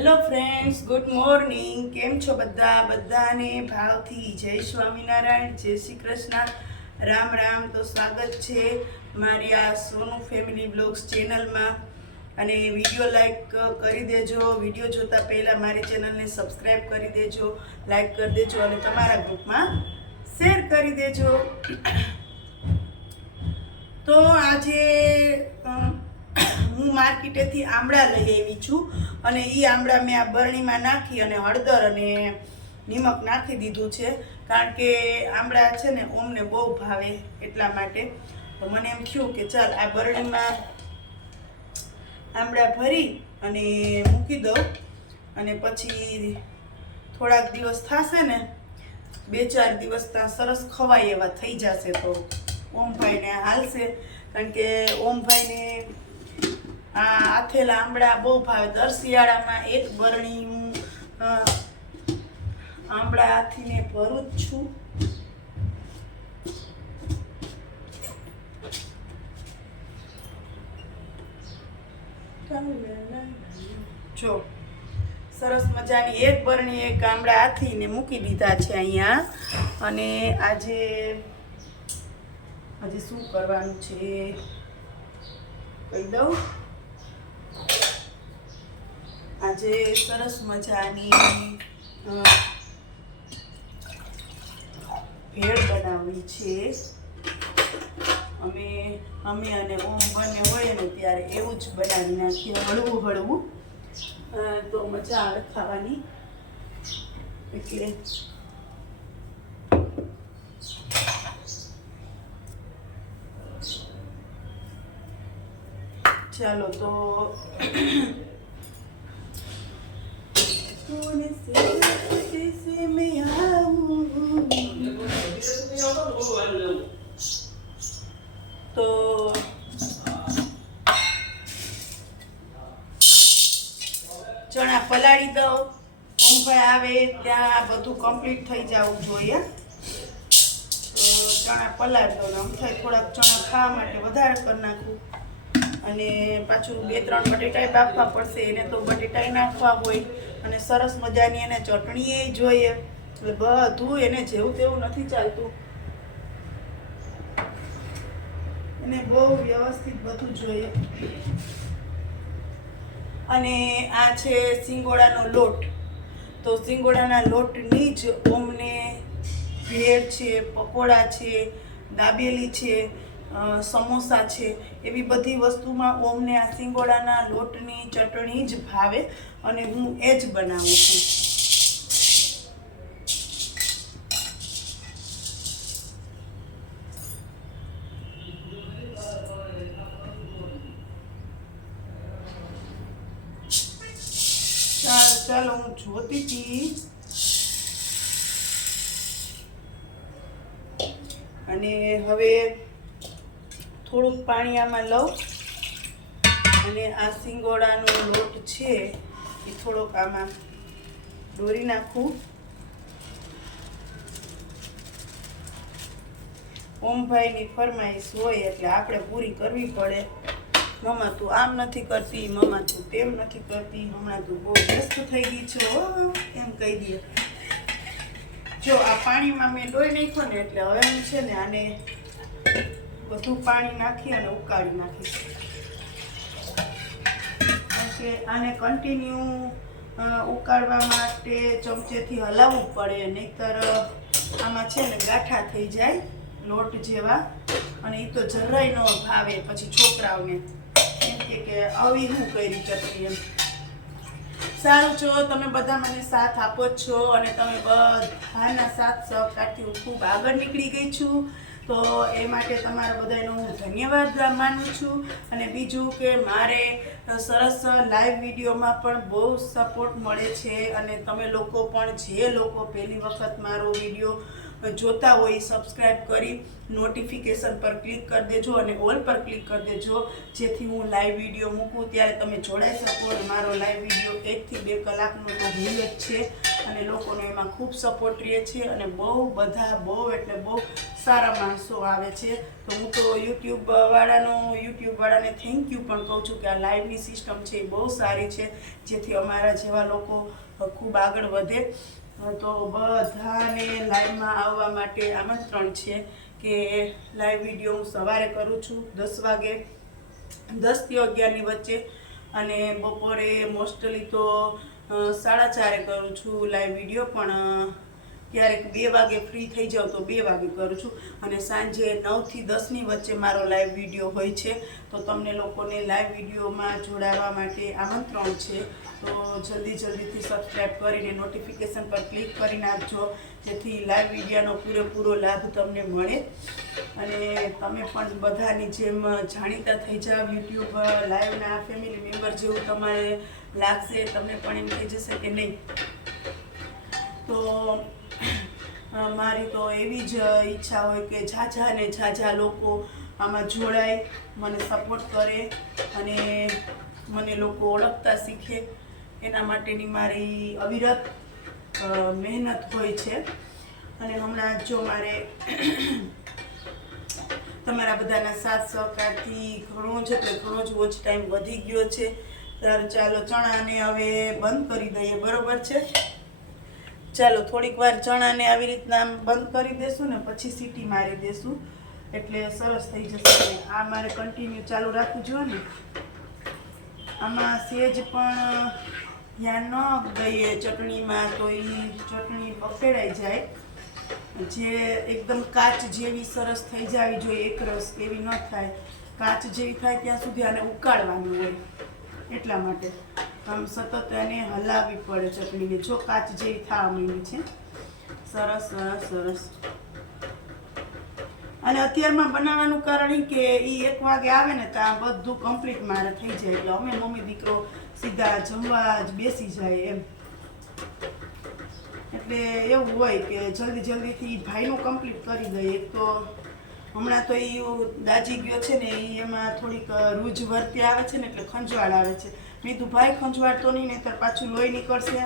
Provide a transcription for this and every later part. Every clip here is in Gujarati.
Hello friends, good morning. કેમ છો બધાને ભાવથી જય સ્વામિનારાયણ, જય શ્રી કૃષ્ણ, રામ રામ. તો સ્વાગત છે મારી આ સોનુ ફેમિલી બ્લોગ્સ ચેનલમાં. અને વિડીયો લાઈક કરી દેજો. વિડીયો જોતા પહેલાં મારી ચેનલને સબસ્ક્રાઈબ કરી દેજો, લાઈક કરી દેજો અને તમારા ગ્રુપમાં શેર કરી દેજો. તો આજે હું માર્કેટેથી આંબળા લઈ આવી છું અને એ આંબળા મેં આ બરણીમાં નાખી અને હળદર અને નિમક નાખી દીધું છે, કારણ કે આંબળા છે ને ઓમને બહુ ભાવે એટલા માટે. તો મને એમ થયું કે ચાલ આ બરણીમાં આંબળા ભરી અને મૂકી દઉં અને પછી થોડાક દિવસ થશે ને, 2-4 દિવસ ત્યાં સરસ ખવાય એવા થઈ જશે તો ઓમભાઈને હાલશે. કારણ કે ઓમભાઈને આ આથેલા આંબળા બહુ ભાવે. દર શિયાળામાં એક બરણી હું આંબળા આથીને ભરું જ છું. જો સરસ મજાની એક બરણી એક આંબળા આથીને મૂકી દીધા છે અહીંયા. અને આજે શું કરવાનું છે કહી દઉં. આજે સરસ મજાની ભેળ બનાવવી છે. અમે અને ઓમ બંને હોય ને ત્યારે એવું જ બનાવી નાખીએ, હળવું હળવું, તો મજા આવે ખાવાની. એટલે ચાલો તો તો ચણા પલાળી દઉં. ઓમભાઈ આવે ત્યાં બધું કમ્પ્લીટ થઈ જવું જોઈએ. તો ચણા પલાળી દઉં. આમ થાય થોડાક ચણા ખાવા માટે વધારે કરી નાખું અને પાછું 2-3 બટેટા બાફવા પડશે. એને તો બટેટા નાખવા હોય અને સરસ મજાની એને ચટણીએ જોઈએ. એટલે બધું એને જેવું તેવું નથી ચાલતું, એને બહુ વ્યવસ્થિત બધું જોઈએ. અને આ છે સિંગોડાનો લોટ. તો સિંગોડાના લોટની જ ઓમને ભેળ છે, પકોડા છે, દાબેલી છે, સમોસા છે, એવી બધી વસ્તુમાં ઓમને આ સિંગોડાના લોટની ચટણી જ ભાવે અને હું એ જ બનાવું છું. ચાલો હું જોતી હતી અને હવે થોડુંક પાણી આમાં લઉં અને આ સિંગોડાનો લોટ છે એ થોડોક આમાં ડોરી નાખું. ઓમભાઈની ફરમાઈશ હોય એટલે આપણે પૂરી કરવી પડે. મમ્મા તું આમ નથી કરતી, મમ્મા તું તેમ નથી કરતી, હમણાં તું બહુ વ્યસ્ત થઈ ગઈ છો એમ કહી દે. જો આ પાણીમાં મેં ડોઈ નાખ્યો ને એટલે હવે હું છે ને આને બધું પાણી નાખી અને ઉકાળી નાખીશ. કે આને કન્ટિન્યુ ઉકાળવા માટે ચમચેથી હલાવવું પડે, નહીંતર આમાં છે ને ગાંઠા થઈ જાય લોટ જેવા. અને એ તો જરાય ન ભાવે પછી છોકરાઓને, એમ કે આવી હું કરી ચટણી એમ. સારું છો, તમે બધા મને સાથ આપો જ છો અને તમે બધાના સાથ સહકારથી હું ખૂબ આગળ નીકળી ગઈ છું. તો એ માટે તમારા બધાનો હું ધન્યવાદ માનું છું. અને બીજું કે મારે સરસ લાઈવ વિડીયોમાં પણ બહુ સપોર્ટ મળે છે. અને તમે લોકો પણ જે લોકો પહેલી વખત મારો વિડીયો જોતા હોય સબસ્ક્રાઈબ કરી નોટિફિકેશન પર ક્લિક કરી દેજો અને ઓલ પર ક્લિક કરી દેજો, જેથી હું લાઈવ વિડીયો મૂકું ત્યારે તમે જોડાઈ શકો. અને મારો લાઈવ વિડીયો 1 થી 2 કલાકનો તો ભૂલ જ છે, અને લોકોનો એમાં ખૂબ સપોર્ટ રહે છે અને બહુ એટલે બહુ સારા માણસો આવે છે. તો હું તો યુટ્યુબવાળાને થેન્ક યુ પણ કહું છું કે આ લાઈવની સિસ્ટમ છે એ બહુ સારી છે, જેથી અમારા જેવા લોકો ખૂબ આગળ વધે. તો બધાને લાઈવમાં આવવા માટે આમંત્રણ છે કે લાઈવ વિડીયો હું સવારે કરું છું 10 વાગે, 10 થી 11ની વચ્ચે, અને બપોરે મોસ્ટલી તો 4:30 કરું છું લાઈવ વિડીયો, પણ ક્યારેક 2 વાગે ફ્રી થઈ જાઉં તો 2 વાગે કરું છું. અને સાંજે 9 થી 10ની વચ્ચે મારો લાઈવ વિડીયો હોય છે. તો તમને લોકોને લાઈવ વિડીયોમાં જોડાવા માટે આમંત્રણ છે. તો જલ્દીથી સબસ્ક્રાઈબ કરીને નોટિફિકેશન પર ક્લિક કરી નાખજો, જેથી લાઈવ વિડીયોનો પૂરેપૂરો લાભ તમને મળે અને તમે પણ બધાની જેમ જાણીતા થઈ જાવ. યુટ્યુબ લાઈવના ફેમિલી મેમ્બર જેવું તમારે લાગશે, તમને પણ એમ થઈ જશે કે નહીં. તો મારી તો એવી જ ઈચ્છા હોય કે ઝાઝા લોકો આમાં જોડાય, મને સપોર્ટ કરે અને મને લોકો ઓળખતા શીખે. એના માટેની મારી અવિરત મહેનત હોય છે. અને હમણાં જો મારે તમારા બધાના સાથ સહકારથી ઘણો જ વોચ ટાઈમ વધી ગયો છે. ચાલો ચણાને હવે બંધ કરી દઈએ, બરોબર છે? ચાલો થોડીક વાર ચણાને આવી રીતના બંધ કરી દેશું ને પછી સીટી મારી દેશું એટલે સરસ થઈ જશે. આ મારે કન્ટિન્યુ ચાલુ રાખવું જોઈએ ને. આમાં સેજ પણ ધ્યાન ન દઈએ ચટણીમાં તો એ ચટણી બફેડાઈ જાય. જે એકદમ કાચ જેવી સરસ થઈ જવી જોઈએ, એકરસ એવી ન થાય. કાચ જેવી થાય ત્યાં સુધી આને ઉકાળવાનું હોય, એટલા માટે આમ સતત એને હલાવવી પડે ચટણીને. જો કાચ જેવી થવા માંડી છે. સરસ. અને અત્યારમાં બનાવવાનું કારણ કે એ 1 વાગે આવે ને તો આ બધું કમ્પ્લીટ મારે થઈ જાય એટલે અમે મમ્મી દીકરો સીધા જમવા જ બેસી જાય એમ. એટલે એવું હોય કે જલ્દીથી ભાઈનું કમ્પ્લીટ કરી દઈએ. એક તો હમણાં તો એ દાજી ગયો છે ને, એમાં થોડીક રૂજ વર્તી આવે છે ને એટલે ખંજવાળ આવે છે. મેં તું ભાઈ ખંજવાળ તો નહીં, નહીંતર પાછું લોહી નીકળશે,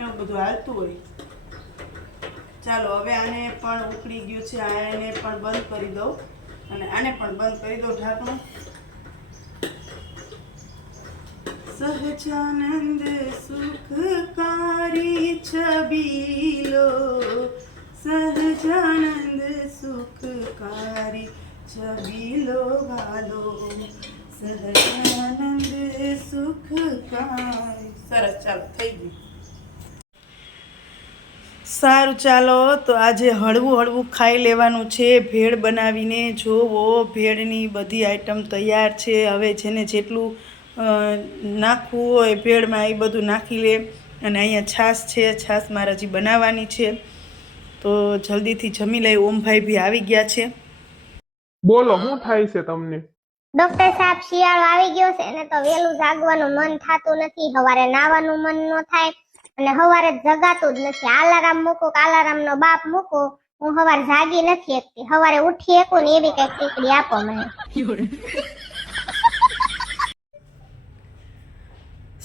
એવું બધું હાલતું હોય. ચાલો હવે આને પણ ઉકળી ગયું છે, આને પણ બંધ કરી દઉં અને આને પણ બંધ કરી દઉં ઢાંકણું. સહજાનંદ સુખકારી છબીલો, સહજાનંદ સુખકારી છબીલો વાલો, સહજાનંદ સુખકારી. સરસ, ચાલો થઈ ગયું. સારું ચાલો, તો આજે હળવું ખાઈ લેવાનું છે. ભેળ બનાવીને જોવો, ભેળની બધી આઈટમ તૈયાર છે. હવે જેને જેટલું નાખવું હોય ભેળમાં એ બધું નાખી લે. અને અહીંયા છાશ છે, છાશ મારે હજી બનાવવાની છે. તો જલ્દીથી જમી લઈ. ઓમભાઈ બી આવી ગયા છે. બોલો, શું થાય છે તમને? ડોક્ટર સાહેબ, શિયાળો આવી ગયો છે ને તો વહેલું જાગવાનું મન થતું નથી. સવારે નાવાનું મન ન થાય અને સવારે જગાતું જ નથી. અલાર્મ મૂકો કે અલાર્મનો બાપ મૂકો, હું સવારે જાગી નથી શકતી. સવારે ઉઠી શકું ને એવી કઈક ટીકડી આપો મને.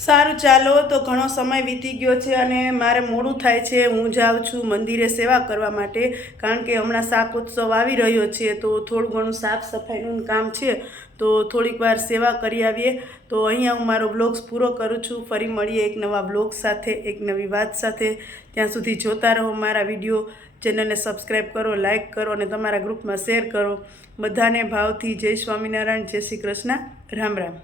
સારું ચાલો, તો ઘણો સમય વીતી ગયો છે અને મારે મોડું થાય છે. હું જાઉં છું મંદિરે સેવા કરવા માટે, કારણ કે હમણાં શાક ઉત્સવ આવી રહ્યો છે. તો થોડું ઘણું સાફ સફાઈનું કામ છે, તો થોડીક વાર સેવા કરી આવીએ. તો અહીંયા હું મારો વ્લોગ્સ પૂરો કરું છું. ફરી મળીએ એક નવા વ્લોગ સાથે, એક નવી વાત સાથે. ત્યાં સુધી જોતા રહો મારા વિડીયો. ચેનલને સબસ્ક્રાઈબ કરો, લાઈક કરો અને તમારા ગ્રુપમાં શેર કરો. બધાને ભાવથી જય સ્વામિનારાયણ, જય શ્રી કૃષ્ણ, રામ રામ.